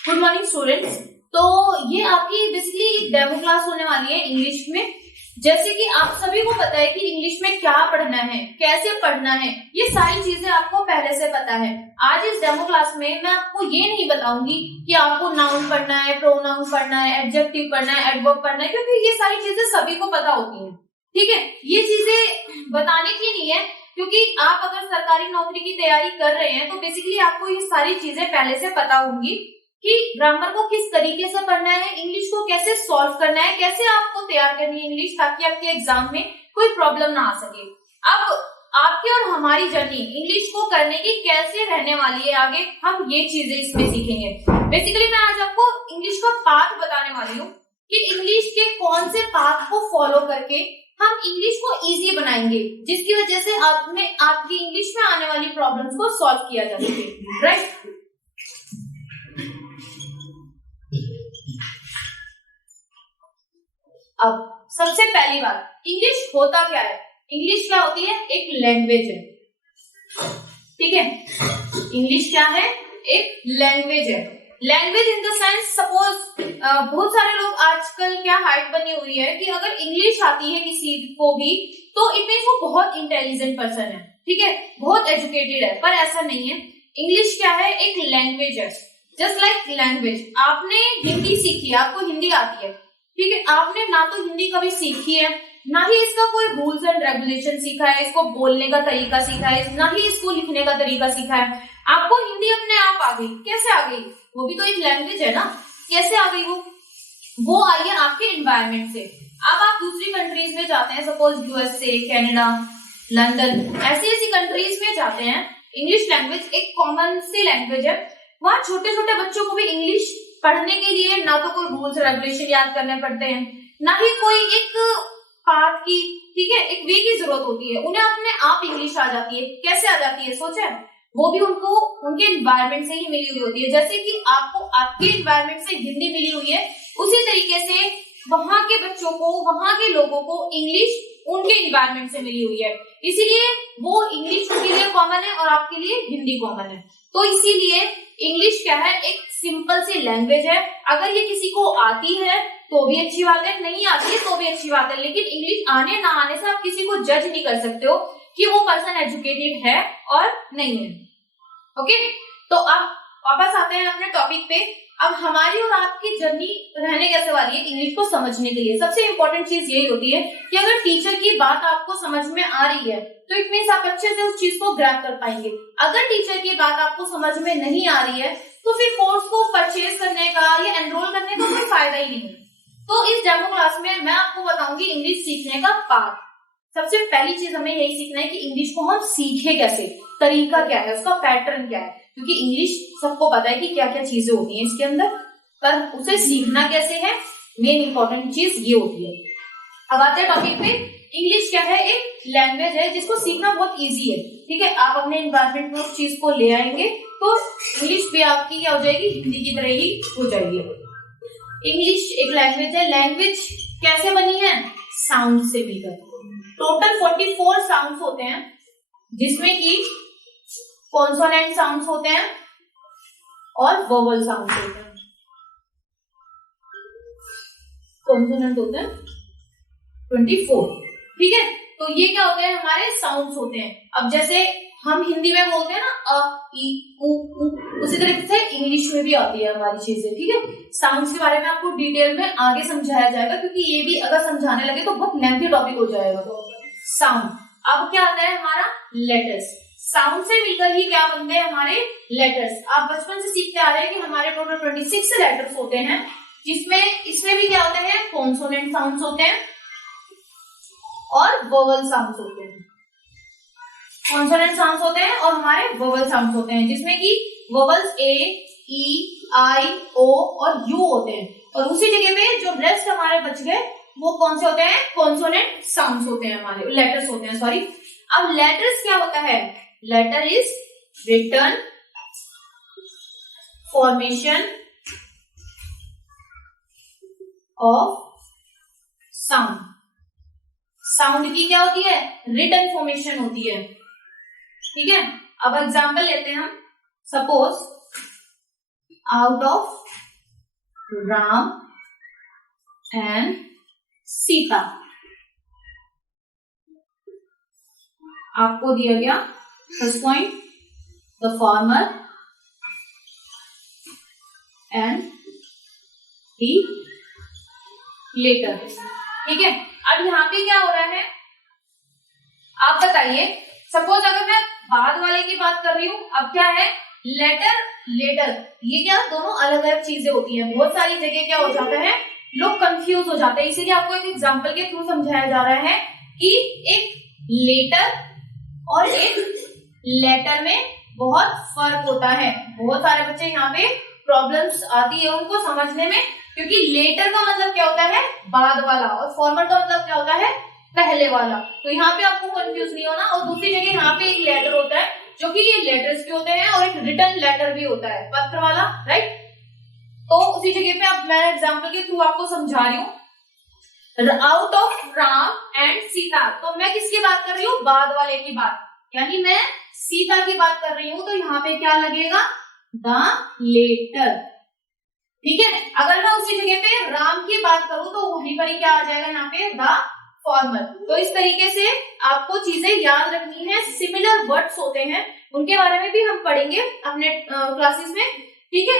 Good morning students. तो ये आपकी बेसिकली डेमो क्लास होने वाली है इंग्लिश में। जैसे कि आप सभी को पता है कि इंग्लिश में क्या पढ़ना है, कैसे पढ़ना है, ये सारी चीजें आपको पहले से पता है। आज इस डेमो क्लास में मैं आपको ये नहीं बताऊंगी कि आपको नाउन पढ़ना है, प्रोनाउन पढ़ना है, एडजेक्टिव पढ़ना है, एडवर्ब पढ़ना है, क्योंकि ये सारी चीजें सभी को पता होती हैं। ठीक है, ये चीजें बताने की नहीं है, क्योंकि आप अगर सरकारी नौकरी की तैयारी कर रहे हैं तो बेसिकली आपको ये सारी चीजें पहले से पता होंगी कि ग्रामर को किस तरीके से पढ़ना है, इंग्लिश को कैसे सॉल्व करना है, कैसे आपको तैयार करनी है इंग्लिश, ताकि आपके एग्जाम में कोई प्रॉब्लम ना आ सके। अब आपकी और हमारी जर्नी इंग्लिश को करने की कैसे रहने वाली है आगे, हम ये चीजें इसमें सीखेंगे। बेसिकली मैं आज आपको इंग्लिश का पाथ बताने वाली हूँ कि इंग्लिश के कौन से पाथ को फॉलो करके हम इंग्लिश को इजी बनाएंगे, जिसकी वजह से आपकी इंग्लिश में आने वाली प्रॉब्लम्स को सॉल्व किया जा सके। राइट, अब सबसे पहली बात, इंग्लिश होता क्या है? इंग्लिश क्या होती है? एक लैंग्वेज है। ठीक है, इंग्लिश क्या है? एक लैंग्वेज है। Language in the sense, suppose बहुत सारे लोग आजकल क्या हाइट बनी हुई है कि अगर इंग्लिश आती है किसी को भी तो इट मींस वो बहुत इंटेलिजेंट पर्सन है, ठीक है, बहुत एजुकेटेड है। पर ऐसा नहीं है। इंग्लिश क्या है? एक लैंग्वेज है। जस्ट लाइक लैंग्वेज, आपने हिंदी सीखी, आपको हिंदी आती है, ठीक है, आपने ना तो हिंदी कभी सीखी है, ना ही इसका कोई रूल्स एंड रेगुलेशन सीखा है, इसको बोलने का तरीका सीखा है, ना ही इसको लिखने का तरीका सीखा है। आपको हिंदी अपने आप आ गई। कैसे आ गई? वो भी तो एक लैंग्वेज है ना। कैसे आ गई? वो आई है आपके एनवायरमेंट से। अब आप दूसरी कंट्रीज में जाते हैं, सपोज यूएसए, कनाडा, लंदन, ऐसी कंट्रीज में जाते हैं, इंग्लिश लैंग्वेज एक कॉमन सी लैंग्वेज है। वहां छोटे छोटे बच्चों को भी इंग्लिश पढ़ने के लिए ना तो कोई रूल्स रेगुलेशन याद करने पड़ते हैं, ना ही कोई एक पाथ की, ठीक है, एक वे की जरूरत होती है। उन्हें अपने आप इंग्लिश आ जाती है। कैसे आ जाती है सोचा है? वो भी उनको उनके एनवायरमेंट से ही मिली हुई होती है। जैसे कि आपको आपके एनवायरमेंट से हिंदी मिली हुई है, उसी तरीके से वहां के बच्चों को, वहां के लोगों को इंग्लिश उनके एनवायरमेंट से मिली हुई है। इसीलिए वो इंग्लिश उनके लिए कॉमन है और आपके लिए हिंदी कॉमन है। तो इसीलिए इंग्लिश क्या है? एक सिंपल सी लैंग्वेज है। अगर ये किसी को आती है तो भी अच्छी बात है, नहीं आती है तो भी अच्छी बात है, लेकिन इंग्लिश आने ना आने से आप किसी को जज नहीं कर सकते हो कि वो पर्सन एजुकेटेड है और नहीं है। ओके, तो अब वापस आते हैं अपने टॉपिक पे। अब हमारी और आपकी जर्नी रहने कैसे वाली है इंग्लिश को समझने के लिए? सबसे इंपॉर्टेंट चीज यही होती है कि अगर टीचर की बात आपको समझ में आ रही है तो इट मींस आप अच्छे से उस चीज को ग्रैब कर पाएंगे। अगर टीचर की बात आपको समझ में नहीं आ रही है तो फिर कोर्स को परचेज करने का या एनरोल करने का कोई फायदा ही नहीं है। तो इस डेमो क्लास में मैं आपको बताऊंगी इंग्लिश सीखने का पाथ। सबसे पहली चीज हमें यही सीखना है कि इंग्लिश को हम सीखे कैसे, तरीका क्या है, उसका पैटर्न क्या है, क्योंकि इंग्लिश सबको पता है कि क्या क्या चीजें होती हैं इसके अंदर, पर उसे सीखना कैसे है, मेन इंपॉर्टेंट चीज ये होती है। अब आते हैं टॉपिक पे। इंग्लिश क्या है? एक लैंग्वेज है जिसको सीखना बहुत इजी है। ठीक है, आप अपने एनवायरमेंट में उस चीज को ले आएंगे तो इंग्लिश भी आपकी क्या हो जाएगी? हिंदी की तरह ही हो जाएगी। इंग्लिश एक लैंग्वेज है। लैंग्वेज कैसे बनी है? साउंड से मिलकर। टोटल 44 साउंड्स होते हैं, जिसमें कि कॉन्सोनेंट साउंड्स होते हैं और वोवल साउंड्स होते हैं। कॉन्सोनेंट होते हैं 24, ठीक है। तो ये क्या होते हैं? हमारे साउंड्स होते हैं। अब जैसे हम हिंदी में बोलते हैं ना अ, ई, उ, उसी तरीके से इंग्लिश में भी आती है हमारी चीजें, ठीक है। साउंड्स के बारे में आपको डिटेल में आगे समझाया जाएगा, क्योंकि ये भी अगर समझाने लगे तो बहुत लेंथी टॉपिक हो जाएगा। तो साउंड, अब क्या आता है हमारा? लेटर्स। साउंड से मिलकर ही क्या बनते हैं? हमारे लेटर्स। आप बचपन से सीखते आ रहे हैं कि हमारे टोटल 26 लेटर्स होते हैं, जिसमें इसमें भी क्या होते हैं? कॉन्सोनेंट साउंड्स होते हैं और वोवल साउंड्स होते हैं। कॉन्सोनेंट साउंड्स होते हैं और हमारे वोवल साउंड्स होते हैं, जिसमें कि वोवल्स ए, ई, आई, ओ और यू होते हैं। और उसी जगह पे जो रेस्ट हमारे बच गए वो कौन से होते हैं? कॉन्सोनेंट साउंड्स होते हैं, हमारे लेटर्स होते हैं, सॉरी। अब लेटर्स क्या होता है? Letter is written formation of sound. Sound की क्या होती है? रिटन फॉर्मेशन होती है, ठीक है। अब एग्जांपल लेते हैं हम। Suppose out of Ram and Sita. आपको दिया गया first point, the former and the latter. ठीक है, अब यहाँ पे क्या हो रहा है आप बताइए। सपोज अगर मैं बाद वाले की बात कर रही हूं, अब क्या है लेटर लेटर, ये क्या दोनों अलग अलग चीजें होती हैं। बहुत सारी जगह क्या हो जाता है लोग कंफ्यूज हो जाते हैं, इसीलिए आपको एक एग्जांपल के थ्रू समझाया जा रहा है कि एक लेटर और एक लेटर में बहुत फर्क होता है। बहुत सारे बच्चे यहाँ पे प्रॉब्लम्स आती है उनको समझने में, क्योंकि लेटर का मतलब क्या होता है बाद वाला, और फॉर्मर का मतलब क्या होता है पहले वाला। तो यहाँ पे आपको कंफ्यूज नहीं होना। और दूसरी जगह यहाँ पे एक लेटर होता है, जो कि ये लेटर्स भी होते हैं, और एक रिटर्न लेटर भी होता है, पत्र वाला, राइट। तो उसी जगह पे अब मैं एग्जाम्पल के थ्रू आपको समझा रही हूँ। Out of Ram and Sita, तो मैं किसकी बात कर रही हूँ बाद वाले की बात, यानी मैं सीता की बात कर रही हूँ। तो यहाँ पे क्या लगेगा द लेटर। ठीक है, अगर मैं उसी जगह पे राम की बात करूं तो वहीं पर ही क्या आ जाएगा यहाँ पे द फॉर्मर। तो इस तरीके से आपको चीजें याद रखनी है। सिमिलर वर्ड्स होते हैं, उनके बारे में भी हम पढ़ेंगे अपने क्लासेस में। ठीक है,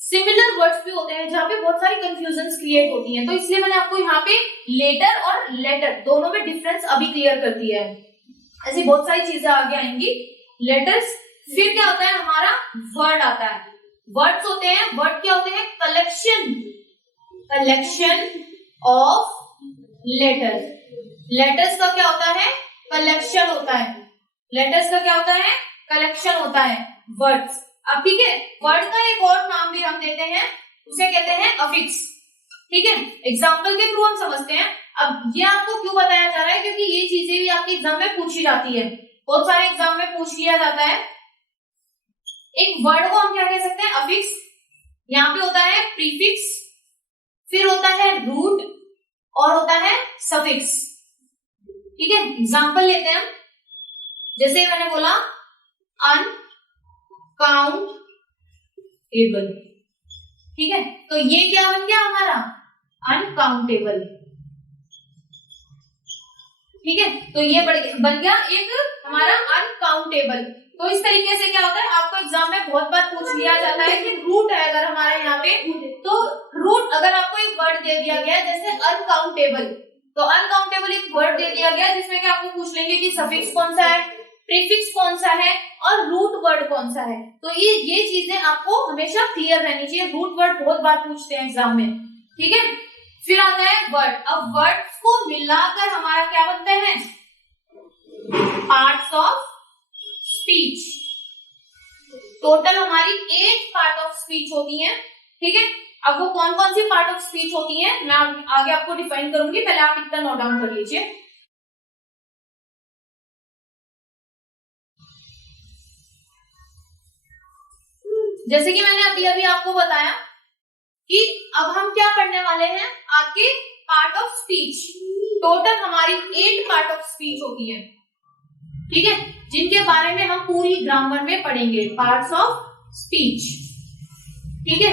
सिमिलर वर्ड्स भी होते हैं जहाँ पे बहुत सारी कंफ्यूजन क्रिएट होती हैं। तो इसलिए मैंने आपको यहाँ पे लेटर और लेटर दोनों में डिफरेंस अभी क्लियर कर दिया है। ऐसी बहुत सारी चीजें आगे आएंगी। लेटर्स, फिर क्या होता है हमारा वर्ड आता है। वर्ड्स होते हैं, वर्ड क्या होते हैं कलेक्शन ऑफ लेटर्स। लेटर्स का क्या होता है कलेक्शन होता है। लेटर्स का क्या होता है कलेक्शन होता है वर्ड्स। अब ठीक है, वर्ड का एक और नाम भी हम देते हैं, उसे कहते हैं अफिक्स। ठीक है, एग्जाम्पल के थ्रू हम समझते हैं। अब ये आपको क्यों बताया जा रहा है, क्योंकि ये चीजें भी आपके एग्जाम में पूछी जाती है, बहुत सारे एग्जाम में पूछ लिया जाता है। एक वर्ड को हम क्या कह सकते हैं अफिक्स। यहाँ पे होता है प्रीफिक्स, फिर होता है रूट, और होता है सफिक्स। ठीक है, एग्जाम्पल लेते हैं हम। जैसे मैंने बोला अनकाउंटेबल। ठीक है, तो ये क्या बन गया हमारा अनकाउंटेबल। ठीक है, तो ये बन गया एक हमारा अनकाउंटेबल। तो इस तरीके से क्या होता है आपको एग्जाम में बहुत बार पूछ लिया जाता है कि रूट है अगर हमारे यहाँ पे, तो रूट अगर आपको एक वर्ड दे दिया गया जैसे अनकाउंटेबल, तो अनकाउंटेबल एक वर्ड दे दिया गया जिसमें कि आपको पूछ लेंगे कि सफिक्स कौन सा है, प्रीफिक्स कौन सा है और रूट वर्ड कौन सा है। तो ये चीजें आपको हमेशा क्लियर रहनी चाहिए। रूट वर्ड बहुत बार पूछते हैं एग्जाम में। ठीक है, फिर आता है वर्ड। अब वर्ड्स को मिलाकर हमारा क्या बनते हैं पार्ट्स ऑफ स्पीच। टोटल हमारी 8 पार्ट ऑफ स्पीच होती हैं। ठीक है, अब वो कौन कौन सी पार्ट ऑफ स्पीच होती हैं मैं आगे आपको डिफाइन करूंगी, पहले आप इतना नोट डाउन कर लीजिए। जैसे कि मैंने अभी अभी आपको बताया कि अब हम क्या पढ़ने वाले हैं आपके पार्ट ऑफ स्पीच। टोटल हमारी 8 पार्ट ऑफ स्पीच होती है। ठीक है, जिनके बारे में हम पूरी ग्रामर में पढ़ेंगे, पार्ट्स ऑफ स्पीच। ठीक है,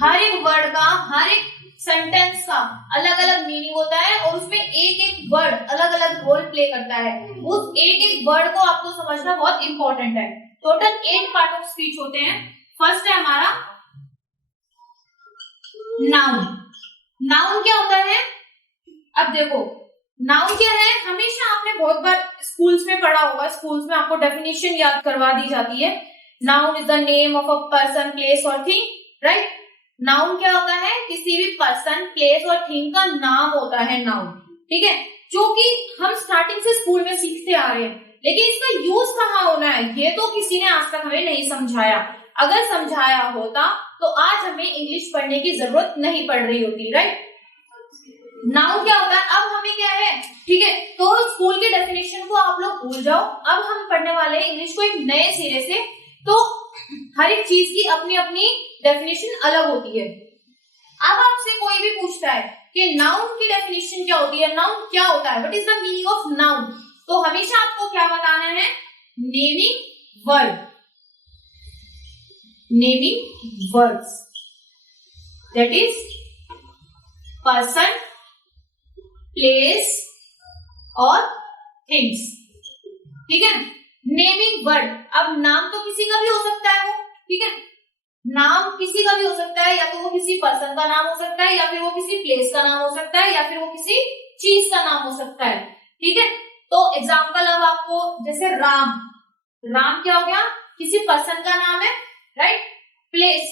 हर एक वर्ड का, हर एक सेंटेंस का अलग अलग मीनिंग होता है और उसमें एक एक वर्ड अलग अलग रोल प्ले करता है। उस एक एक वर्ड को आपको समझना बहुत इंपॉर्टेंट है। टोटल 8 पार्ट ऑफ स्पीच होते हैं। फर्स्ट है हमारा नाउन। नाउन क्या होता है, अब देखो नाउन क्या है, हमेशा आपने बहुत बार स्कूल्स में पढ़ा होगा, स्कूल्स में आपको डेफिनेशन याद करवा दी जाती है। Noun is the name of a person, place और थिंग, राइट। नाउन क्या होता है, किसी भी पर्सन, प्लेस और थिंग का नाम होता है नाउन। ठीक है, जो कि हम स्टार्टिंग से स्कूल में सीखते आ रहे हैं, लेकिन इसका यूज कहाँ होना है ये तो किसी ने आज तक हमें नहीं समझाया। अगर समझाया होता तो आज हमें इंग्लिश पढ़ने की जरूरत नहीं पड़ रही होती, राइट। नाउन क्या होता है, अब हमें क्या है, ठीक है, तो स्कूल के डेफिनेशन को आप लोग भूल जाओ। अब हम पढ़ने वाले हैं इंग्लिश को एक नए सिरे से। तो हर एक चीज की अपनी अपनी डेफिनेशन अलग होती है। अब आपसे कोई भी पूछता है कि नाउन की डेफिनेशन क्या होती है, नाउन क्या होता है, what is the meaning of noun, तो हमेशा आपको क्या बताना है, naming word. Naming words, that is person, place और थिंग्स। ठीक है, नेमिंग वर्ड। अब नाम तो किसी का भी हो सकता है वो, ठीक है, नाम किसी का भी हो सकता है, या तो वो किसी पर्सन का नाम हो सकता है, या फिर वो किसी प्लेस का नाम हो सकता है, या फिर वो किसी चीज का नाम हो सकता है। ठीक है, तो एग्जाम्पल अब आपको, जैसे राम, राम क्या हो गया, किसी पर्सन का नाम है, राइट। प्लेस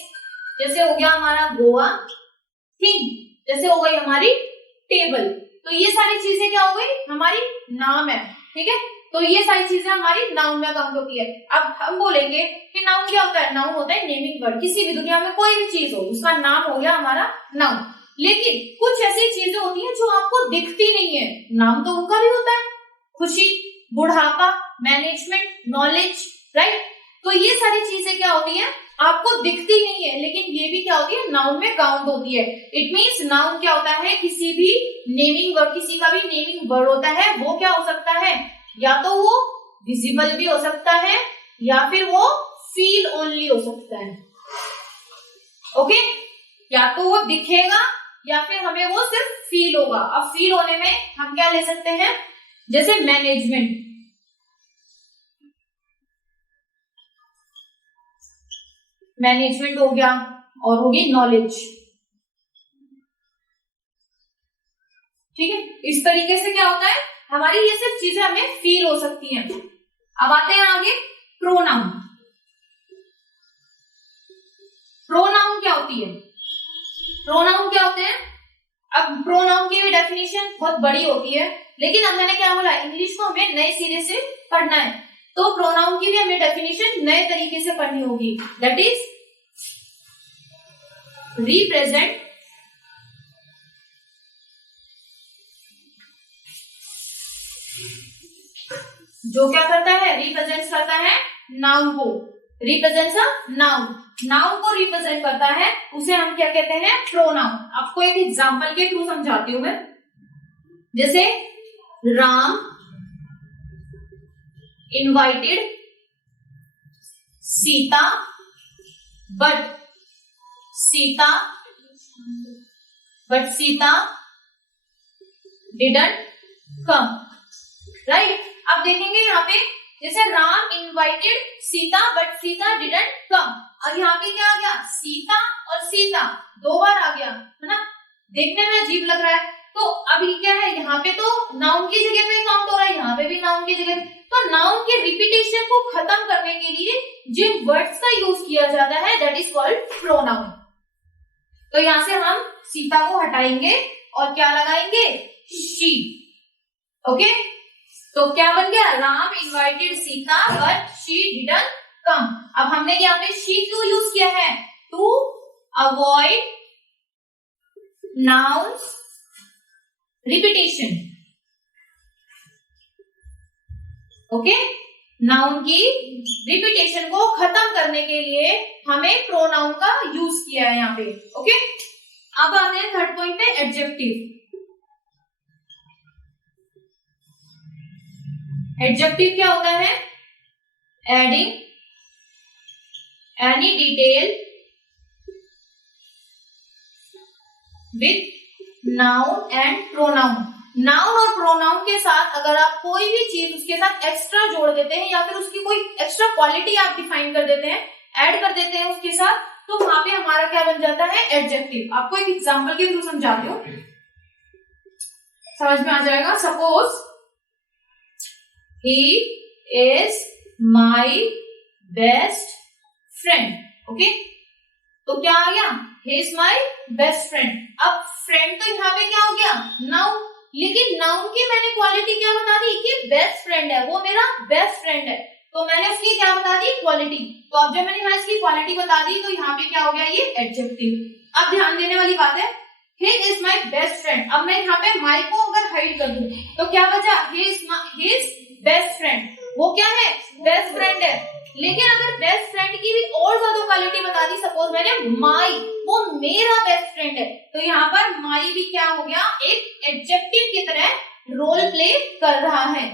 जैसे हो गया हमारा गोवा, थिंग जैसे हो गई हमारी टेबल। तो ये सारी चीजें क्या हो गई, हमारी नाम है। ठीक है, तो ये सारी चीजें हमारी नाउन में काउंट होती है। अब हम बोलेंगे कि नाउन क्या होता है, नाउन होता है नेमिंग वर्ड। किसी भी दुनिया में कोई भी चीज हो, उसका नाम हो गया हमारा नाउन। लेकिन कुछ ऐसी चीजें होती हैं जो आपको दिखती नहीं है, नाम तो उनका भी होता है, खुशी, बुढ़ापा, मैनेजमेंट, नॉलेज, राइट। तो ये सारी चीजें क्या होती है, आपको दिखती नहीं है, लेकिन ये भी क्या होती है, नाउन में काउंट होती है। इट मीन्स नाउन क्या होता है, किसी भी नेमिंग वर्ड, किसी का भी नेमिंग वर्ड होता है, वो क्या हो सकता है, या तो वो विजिबल भी हो सकता है, या फिर वो फील ओनली हो सकता है। ओके, या तो वो दिखेगा, या फिर हमें वो सिर्फ फील होगा। अब फील होने में हम क्या ले सकते हैं, जैसे मैनेजमेंट, मैनेजमेंट हो गया, और होगी नॉलेज। ठीक है, इस तरीके से क्या होता है, हमारी ये सब चीजें हमें फील हो सकती हैं। अब आते हैं आगे, प्रोनाउन। प्रोनाउन क्या होती है, प्रोनाउन क्या होते हैं। अब प्रोनाउन की भी डेफिनेशन बहुत बड़ी होती है, लेकिन अब मैंने क्या बोला, इंग्लिश को हमें नए सिरे से पढ़ना है, तो प्रोनाउन की भी हमें डेफिनेशन नए तरीके से पढ़नी होगी। दैट इज रिप्रेजेंट जो क्या करता है, रिप्रेजेंट करता है नाउन को, रिप्रेजेंट्स अ नाउन, नाउन को रिप्रेजेंट करता है, उसे हम क्या कहते हैं, प्रोनाउन। आपको एक एग्जांपल के थ्रू समझाती हूं मैं। जैसे Ram invited Sita but Sita didn't come, right. अब देखेंगे यहाँ पे, जैसे Ram invited Sita but Sita didn't come. अब यहाँ पे क्या आ गया, सीता और सीता दो बार आ गया, है ना, देखने में अजीब लग रहा है। तो अब ये क्या है, यहाँ पे तो नाउन की जगह पे काउंट हो रहा है, यहाँ पे भी नाउन की जगह। तो नाउन के रिपीटेशन को खत्म करने के लिए जिन वर्ड्स का यूज किया जाता है, दैट इज कॉल्ड प्रोनाउन। तो यहाँ से हम सीता को हटाएंगे और क्या लगाएंगे, शी। ओके, तो क्या बन गया, Ram invited Sita but she didn't come. अब हमने यहाँ पे शी क्यों यूज किया है, to avoid nouns repetition. Okay, noun की रिपीटेशन को खत्म करने के लिए हमें प्रोनाउन का यूज किया है यहाँ पे। ओके, अब आते हैं थर्ड पॉइंट पे, एडजेक्टिव। एडजेक्टिव क्या होता है, adding any detail with noun and pronoun. Noun और प्रोनाउन के साथ अगर आप कोई भी चीज उसके साथ एक्स्ट्रा जोड़ देते हैं, या फिर उसकी कोई एक्स्ट्रा क्वालिटी आप डिफाइन कर देते हैं, ऐड कर देते हैं उसके साथ, तो वहां पे हमारा क्या बन जाता है, एडजेक्टिव। आपको एक एग्जांपल के थ्रू समझाती हूँ, समझ में आ जाएगा। Suppose he is my best friend। Okay, तो क्या आ गया, he is my best friend। अब फ्रेंड तो यहाँ पे क्या हो गया, नाउन, लेकिन नाउन की मैंने क्वालिटी क्या बता दी कि बेस्ट फ्रेंड है, वो मेरा बेस्ट फ्रेंड है, तो मैंने उसकी क्या बता दी, क्वालिटी। तो अब जब मैंने यहाँ इसकी क्वालिटी बता दी, तो यहाँ पे क्या हो गया, ये एडजेक्टिव। अब ध्यान देने वाली बात है, he is my best friend। अब मैं यहाँ पे my को अगर हाइड कर दूं, तो क्या बचा, he is बेस्ट फ्रेंड, वो क्या है, बेस्ट फ्रेंड है। लेकिन अगर बेस्ट फ्रेंड की भी और ज्यादा क्वालिटी बता दी, सपोज मैंने माई, वो मेरा बेस्ट फ्रेंड है, तो यहाँ पर माई भी क्या हो गया, एक एडजेक्टिव की तरह रोल प्ले कर रहा है।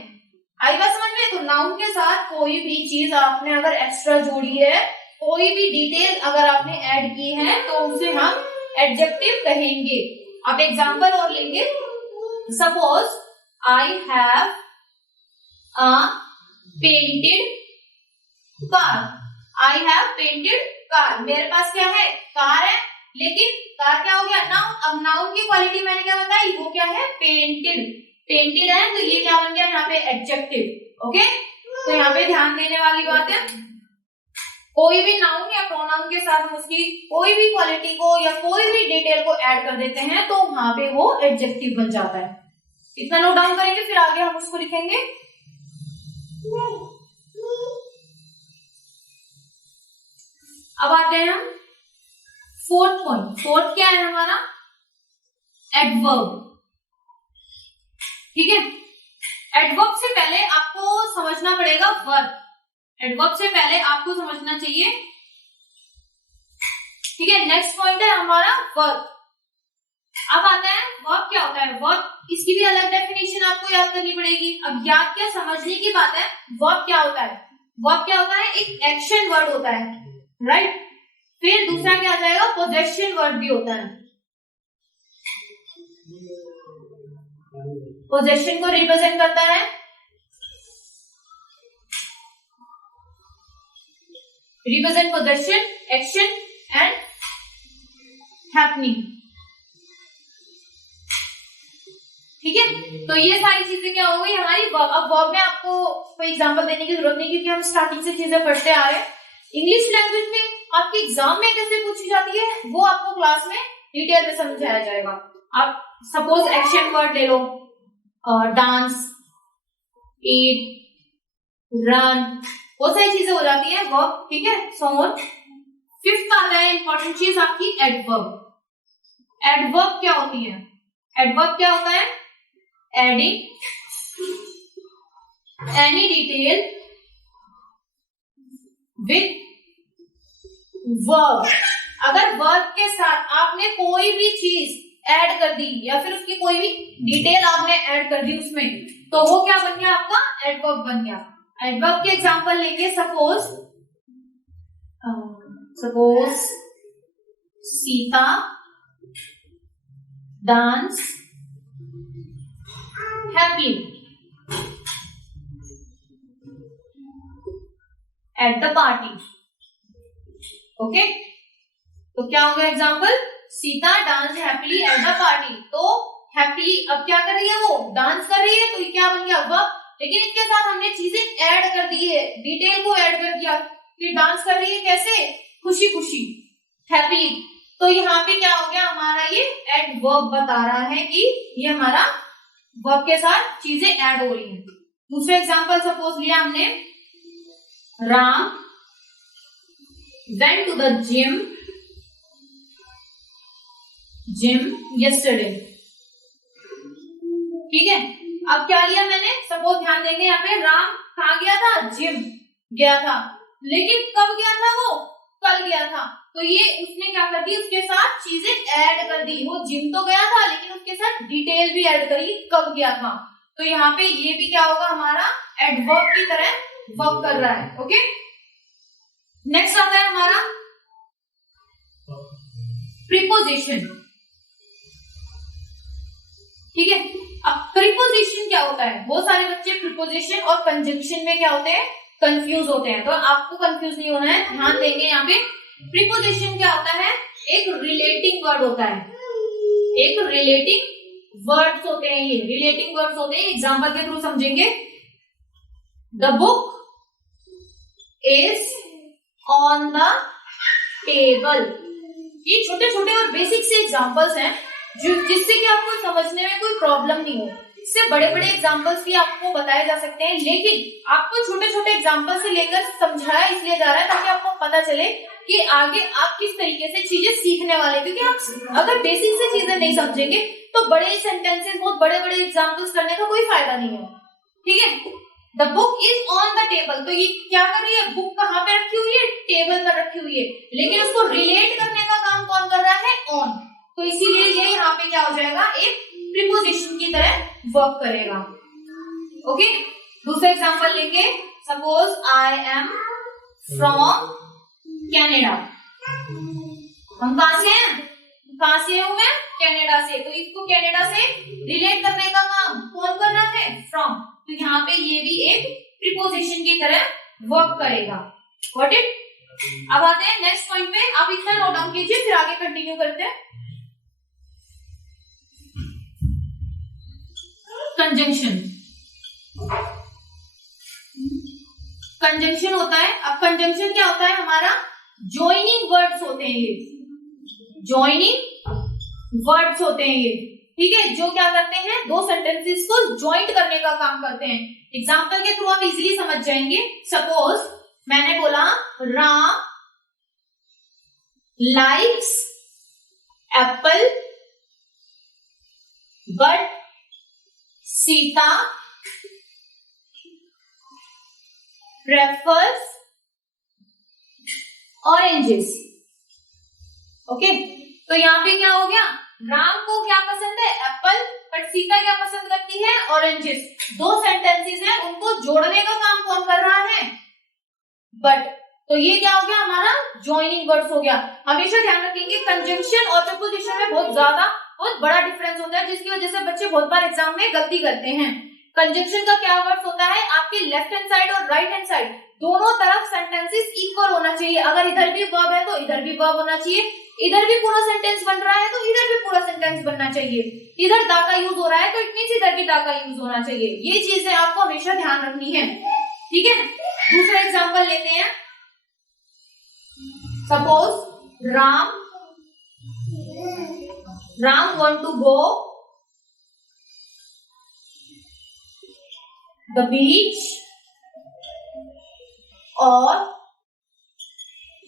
आई बात समझ में। तो नाउन के साथ कोई भी चीज आपने अगर एक्स्ट्रा जोड़ी है, कोई भी डिटेल अगर आपने ऐड की है तो उसे हम एडजेक्टिव कहेंगे। अब एग्जांपल और लेंगे। Suppose I have a painted car. I have painted car, मेरे पास क्या है, कार है, लेकिन कार क्या हो गया, नाउन। अब नाउन की क्वालिटी मैंने क्या बताई, वो क्या है, पेंटेड। पेंटेड है तो ये क्या बन गया यहाँ पे, एडजेक्टिव। ओके, तो यहाँ पे ध्यान देने वाली बात है, कोई भी नाउन या प्रोनाउन के साथ हम उसकी कोई भी क्वालिटी को या कोई भी डिटेल को ऐड कर देते हैं तो वहां पे वो एडजेक्टिव बन जाता है। इतना नोट डाउन करेंगे, फिर आगे हम उसको लिखेंगे। अब आते हैं हम फोर्थ पॉइंट। फोर्थ क्या है हमारा, एडवर्ब। ठीक है, एडवर्ब से पहले आपको समझना पड़ेगा वर्ब। एडवर्ब से पहले आपको समझना चाहिए, ठीक है। नेक्स्ट पॉइंट है हमारा वर्ब। अब आता है वर्ब क्या होता है। वर्ब, इसकी भी अलग डेफिनेशन आपको याद करनी पड़ेगी। अब याद क्या, समझने की बात है। वर्ब क्या होता है, वर्ब क्या होता है, एक एक्शन वर्ड होता है, राइट। फिर दूसरा क्या आ जाएगा, पोजेशन वर्ड भी होता है। पोजेशन को रिप्रेजेंट करता है, represent possession, action and happening. ठीक है, तो ये सारी चीजें क्या हो गई हमारी वर्ब। अब वर्ब में आपको कोई एग्जांपल देने की जरूरत नहीं, क्योंकि हम स्टार्टिंग से चीजें पढ़ते आ रहे हैं। इंग्लिश लैंग्वेज में आपके एग्जाम में कैसे पूछी जाती है वो आपको क्लास में डिटेल में समझाया जाएगा। आप सपोज एक्शन वर्ड ले लो, डांस, ईट, रन, बहुत सारी चीजें हो जाती है वर्ब। ठीक है, सो ऑन। फिफ्थ आता है इंपॉर्टेंट चीज आपकी एडवर्ब। एडवर्ब क्या होती है, एडवर्ब क्या होता है, adding any detail with verb. अगर वर्ब के साथ आपने कोई भी चीज ऐड कर दी या फिर उसकी कोई भी डिटेल आपने ऐड कर दी उसमें, तो वो क्या बन गया, आपका एडवर्ब बन गया। एडवर्ब के एग्जांपल लेंगे। Suppose Sita dance happy at the party. Okay, तो क्या होगा example, Sita dance happily at the party. तो हैप्पीली अब क्या कर रही है, वो डांस कर रही है, तो ये क्या बन गया वर्ब। लेकिन इसके साथ हमने चीजें ऐड कर दी है, डिटेल को ऐड कर दिया कि डांस कर रही है कैसे, खुशी खुशी, हैप्पी। तो यहाँ पे क्या हो गया हमारा, ये एडवर्ब बता रहा है कि ये हमारा वर्ब के साथ चीजें ऐड हो रही हैं। दूसरा एग्जांपल सपोज लिया हमने, Ram went to the gym yesterday। ठीक है, अब क्या लिया मैंने, सपोज ध्यान देंगे यहाँ पे, राम कहाँ गया था, जिम गया था, लेकिन कब गया था, वो कल गया था। तो ये उसने क्या कर दी, उसके साथ चीजें ऐड कर दी। वो जिम तो गया था लेकिन उसके साथ डिटेल भी ऐड करी कब गया था। तो यहाँ पे ये भी क्या होगा, हमारा एडवर्ब की तरह वर्क कर रहा है। ओके, नेक्स्ट आता है हमारा प्रीपोजिशन। ठीक है, अब प्रीपोजिशन क्या होता है, बहुत सारे बच्चे प्रीपोजिशन और कंजंक्शन में क्या होते हैं, कंफ्यूज होते हैं। तो आपको कंफ्यूज नहीं होना है, ध्यान देंगे यहाँ पे। प्रीपोजिशन क्या होता है, एक रिलेटिंग वर्ड होता है, एक रिलेटिंग वर्ड्स होते हैं, ये रिलेटिंग वर्ड्स होते हैं। एग्जांपल के थ्रू समझेंगे। The book is on the table. ये छोटे छोटे और बेसिक से एग्जांपल्स हैं जिससे कि आपको समझने में कोई प्रॉब्लम नहीं हो। इससे बड़े बड़े एग्जांपल्स भी आपको बताए जा सकते हैं, लेकिन आपको छोटे छोटे एग्जांपल से लेकर समझाया इसलिए जा रहा है ताकि आपको पता चले कि आगे आप किस तरीके से चीजें सीखने वाले। क्योंकि आप अगर बेसिक से चीजें नहीं समझेंगे तो बड़े सेंटेंसेस, बहुत बड़े बड़े एग्जाम्पल्स करने का कोई फायदा नहीं है। ठीक है, the book is on the table. तो ये क्या कर रही है, बुक कहाँ पे रखी हुई है, टेबल पर रखी हुई है, लेकिन उसको रिलेट करने का काम कौन कर रहा है, ऑन। तो इसीलिए ये यहाँ पे क्या हो जाएगा, एक प्रीपोजिशन की तरह वर्क करेगा। ओके, दूसरा एग्जांपल लेंगे। Suppose I am from Canada. हम कहां से हैं? कहां से हूं मैं? कनाडा से। तो इसको कनाडा से रिलेट करने का काम कौन कर रहा है? फ्रॉम। तो यहाँ पे ये भी एक प्रीपोजिशन की तरह वर्क करेगा। Got it? अब आते हैं नेक्स्ट पॉइंट पे। आप इतना नोट डाउन कीजिए, फिर आगे कंटिन्यू करते हैं। कंजंक्शन। कंजंक्शन होता है, अब कंजंक्शन क्या होता है? हमारा जॉइनिंग वर्ड्स होते हैं ये, जॉइनिंग वर्ड्स होते हैं ये, ठीक है, जो क्या करते हैं? दो सेंटेंसेस को ज्वाइंट करने का काम करते हैं। एग्जाम्पल के थ्रू आप इजीली समझ जाएंगे। सपोज मैंने बोला Ram likes Apple but Sita prefers oranges. Okay, तो यहाँ पे क्या हो गया? राम को क्या पसंद है? एप्पल, बट सीता क्या पसंद करती है? ऑरेंजेस। दो सेंटेंसेस हैं, उनको जोड़ने का काम कौन कर रहा है? बट। तो ये क्या हो गया? हमारा ज्वाइनिंग वर्ड्स हो गया। हमेशा ध्यान रखेंगे कंजंक्शन और प्रीपोजिशन में बहुत बड़ा डिफरेंस होता है, जिसकी वजह से बच्चे बहुत बार एग्जाम में गलती करते हैं। कंजंक्शन का क्या वर्ड होता है? आपके लेफ्ट हैंड साइड और राइट हैंड साइड दोनों तरफ सेंटेंसेस इक्वल होना चाहिए। अगर इधर भी वर्ब है तो इधर भी वर्ब होना चाहिए, इधर भी पूरा सेंटेंस बन रहा है तो इधर भी पूरा सेंटेंस बनना चाहिए, इधर दा का यूज हो रहा है तो इट मींस इधर भी दा का यूज होना चाहिए। ये चीजें आपको हमेशा ध्यान रखनी है, ठीक है। दूसरा एग्जांपल लेते हैं। Suppose Ram want to go the beach और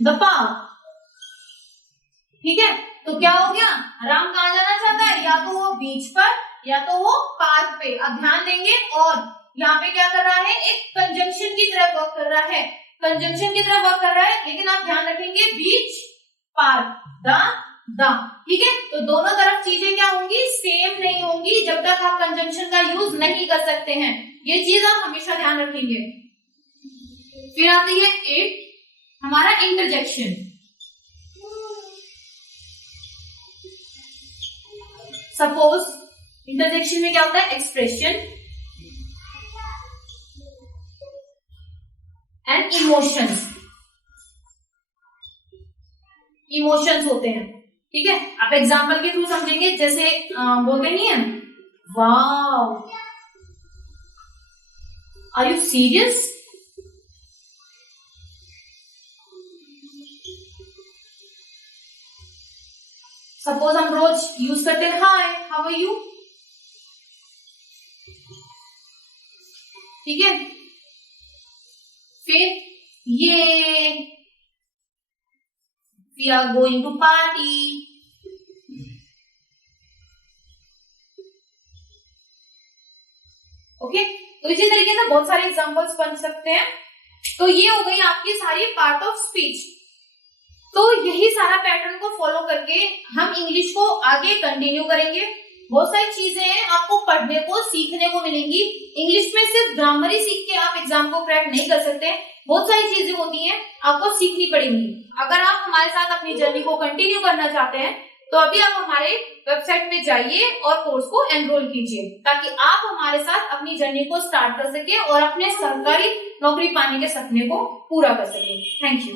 द पार्क, ठीक है। तो क्या हो गया? राम कहां जाना चाहता है? या तो वो बीच पर या तो वो पार्क पे। अब ध्यान देंगे, और यहाँ पे क्या कर रहा है? एक कंजंक्शन की तरह वर्क कर रहा है, कंजंक्शन की तरह वर्क कर रहा है, लेकिन आप ध्यान रखेंगे बीच पार्क द, ठीक है। तो दोनों तरफ चीजें क्या होंगी? सेम नहीं होंगी जब तक आप कंजंक्शन का यूज नहीं कर सकते हैं। ये चीज आप हमेशा ध्यान रखेंगे। फिर आती है 8 हमारा इंटरजेक्शन। सपोज इंटरजेक्शन में क्या होता है? एक्सप्रेशन एंड इमोशंस होते हैं, ठीक है। आप एग्जाम्पल के थ्रू समझेंगे। जैसे बोलते नहीं है, wow are you serious? Suppose हम रोज यूज करते हैं हाय हाउ आर यू, ठीक है। फिर ये we are going to party, okay. तो इसी तरीके से बहुत सारे एग्जांपल्स बन सकते हैं। तो ये हो गई आपकी सारी पार्ट ऑफ स्पीच। तो यही सारा पैटर्न को फॉलो करके हम इंग्लिश को आगे कंटिन्यू करेंगे। बहुत सारी चीजें हैं आपको पढ़ने को सीखने को मिलेंगी। इंग्लिश में सिर्फ ग्रामर ही सीख के आप एग्जाम को क्रैक नहीं कर सकते, बहुत सारी चीजें होती हैं आपको सीखनी पड़ेंगी। अगर आप हमारे साथ अपनी जर्नी को कंटिन्यू करना चाहते हैं तो अभी आप हमारे वेबसाइट पे जाइए और कोर्स को एनरोल कीजिए, ताकि आप हमारे साथ अपनी जर्नी को स्टार्ट कर सके और अपने सरकारी नौकरी पाने के सपने को पूरा कर सके। Thank you.